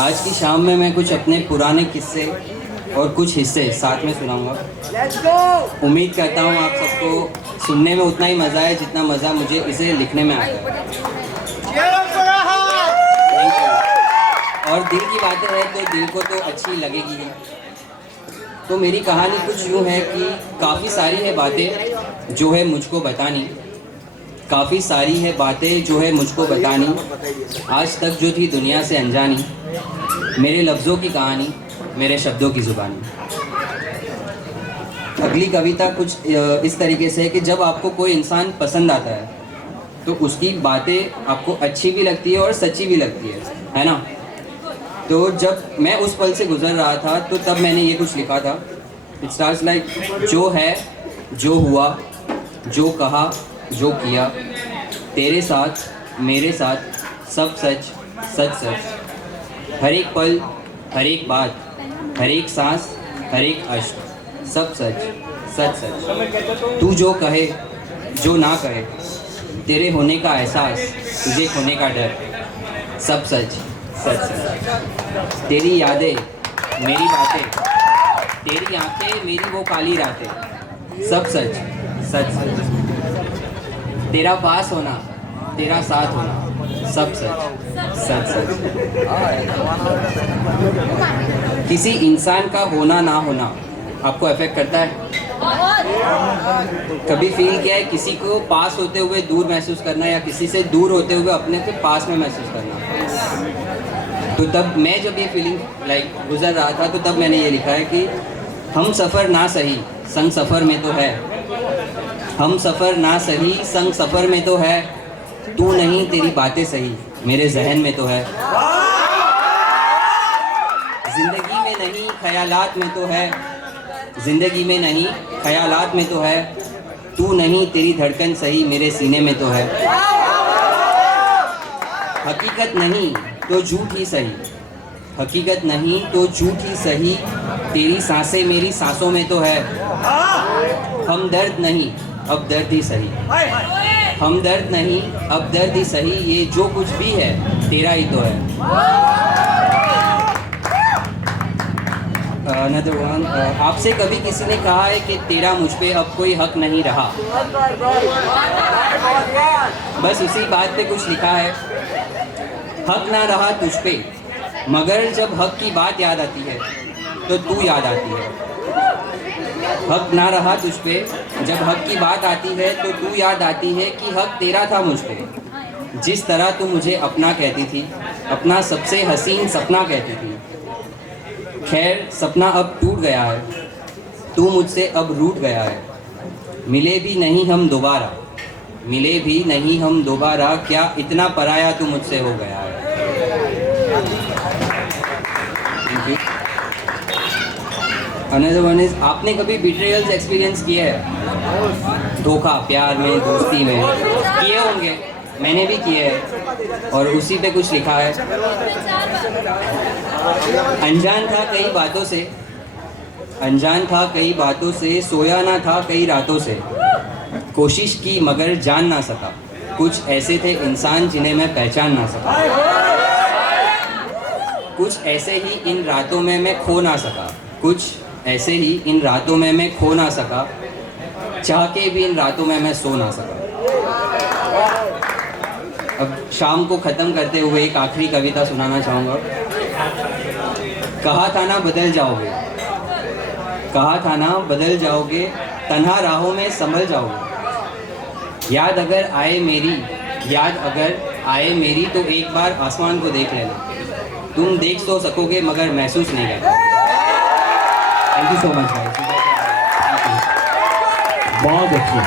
आज की शाम में मैं कुछ अपने पुराने किस्से और कुछ हिस्से साथ में सुनाऊंगा। उम्मीद करता हूँ आप सबको सुनने में उतना ही मज़ा है जितना मज़ा मुझे इसे लिखने में आता है। और दिल की बातें हैं तो दिल को तो अच्छी लगेगी ही। तो मेरी कहानी कुछ यूँ है कि काफ़ी सारी है बातें जो है मुझको बतानी, काफ़ी सारी है बातें जो है मुझको बतानी, आज तक जो थी दुनिया से अनजानी, मेरे लफ्ज़ों की कहानी, मेरे शब्दों की ज़ुबानी। अगली कविता कुछ इस तरीके से है कि जब आपको कोई इंसान पसंद आता है तो उसकी बातें आपको अच्छी भी लगती है और सच्ची भी लगती है ना। तो जब मैं उस पल से गुज़र रहा था तो तब मैंने ये कुछ लिखा था। इट स्टार्ट्स लाइक, जो है, जो हुआ, जो कहा, जो किया, तेरे साथ, मेरे साथ, सब सच, सच सच। हर एक पल, हर एक बात, हर एक सांस, हर एक अश्क, सब सच, सच सच। तू जो कहे, जो ना कहे, तेरे होने का एहसास, तुझे खोने का डर, सब सच, सच सच। तेरी यादें, मेरी बातें, तेरी आंखें, मेरी वो काली रातें, सब सच, सच सच। तेरा पास होना, तेरा साथ होना, सब सच, सच सच। किसी इंसान का होना ना होना आपको अफेक्ट करता है? कभी फील किया है किसी को पास होते हुए दूर महसूस करना या किसी से दूर होते हुए अपने से पास में महसूस करना? तो तब मैं जब ये फीलिंग गुजर रहा था तो तब मैंने ये लिखा है कि हम सफ़र ना सही संग सफ़र में तो है, हम सफ़र ना सही संग सफ़र में तो है, तू नहीं तेरी बातें सही मेरे जहन में तो है। जिंदगी में नहीं ख्यालात में तो है, जिंदगी में नहीं ख्यालात में तो है, तू नहीं तेरी धड़कन सही मेरे सीने में तो है। हकीकत नहीं तो झूठ ही सही, हकीकत नहीं तो झूठ ही सही, तेरी सांसें मेरी सांसों में तो है। हम दर्द नहीं अब दर्द ही सही, हम दर्द नहीं अब दर्द ही सही, ये जो कुछ भी है तेरा ही तो है। Another one, आपसे कभी किसी ने कहा है कि तेरा मुझ पे अब कोई हक नहीं रहा? बस उसी बात पे कुछ लिखा है, हक ना रहा तुझ पे, मगर जब हक की बात याद आती है तो तू याद आती है। हक ना रहा तुझ पे, जब हक की बात आती है तो तू याद आती है कि हक तेरा था मुझ पे। जिस तरह तू मुझे अपना कहती थी, अपना सबसे हसीन सपना कहती थी। खैर सपना अब टूट गया है, तू मुझसे अब रूठ गया है। मिले भी नहीं हम दोबारा, मिले भी नहीं हम दोबारा, क्या इतना पराया तू मुझसे हो गया है। अनदर वन इज, आपने कभी बिट्रेयल्स एक्सपीरियंस किए हैं? धोखा प्यार में, दोस्ती में किए होंगे, मैंने भी किए हैं और उसी पे कुछ लिखा है। अनजान था कई बातों से, अनजान था कई बातों से, सोया ना था कई रातों से, कोशिश की मगर जान ना सका, कुछ ऐसे थे इंसान जिन्हें मैं पहचान ना सका। कुछ ऐसे ही इन रातों में मैं खो ना सका, कुछ ऐसे ही इन रातों में मैं खो ना सका, चाह के भी इन रातों में मैं सो ना सका। अब शाम को ख़त्म करते हुए एक आखिरी कविता सुनाना चाहूँगा। कहा था ना बदल जाओगे, कहा था ना बदल जाओगे, तन्हा राहों में संभल जाओगे। याद अगर आए मेरी, याद अगर आए मेरी तो एक बार आसमान को देख लेना, तुम देख तो सकोगे मगर महसूस नहीं करना। थैंक यू सो मच भाई। बहुत अच्छे।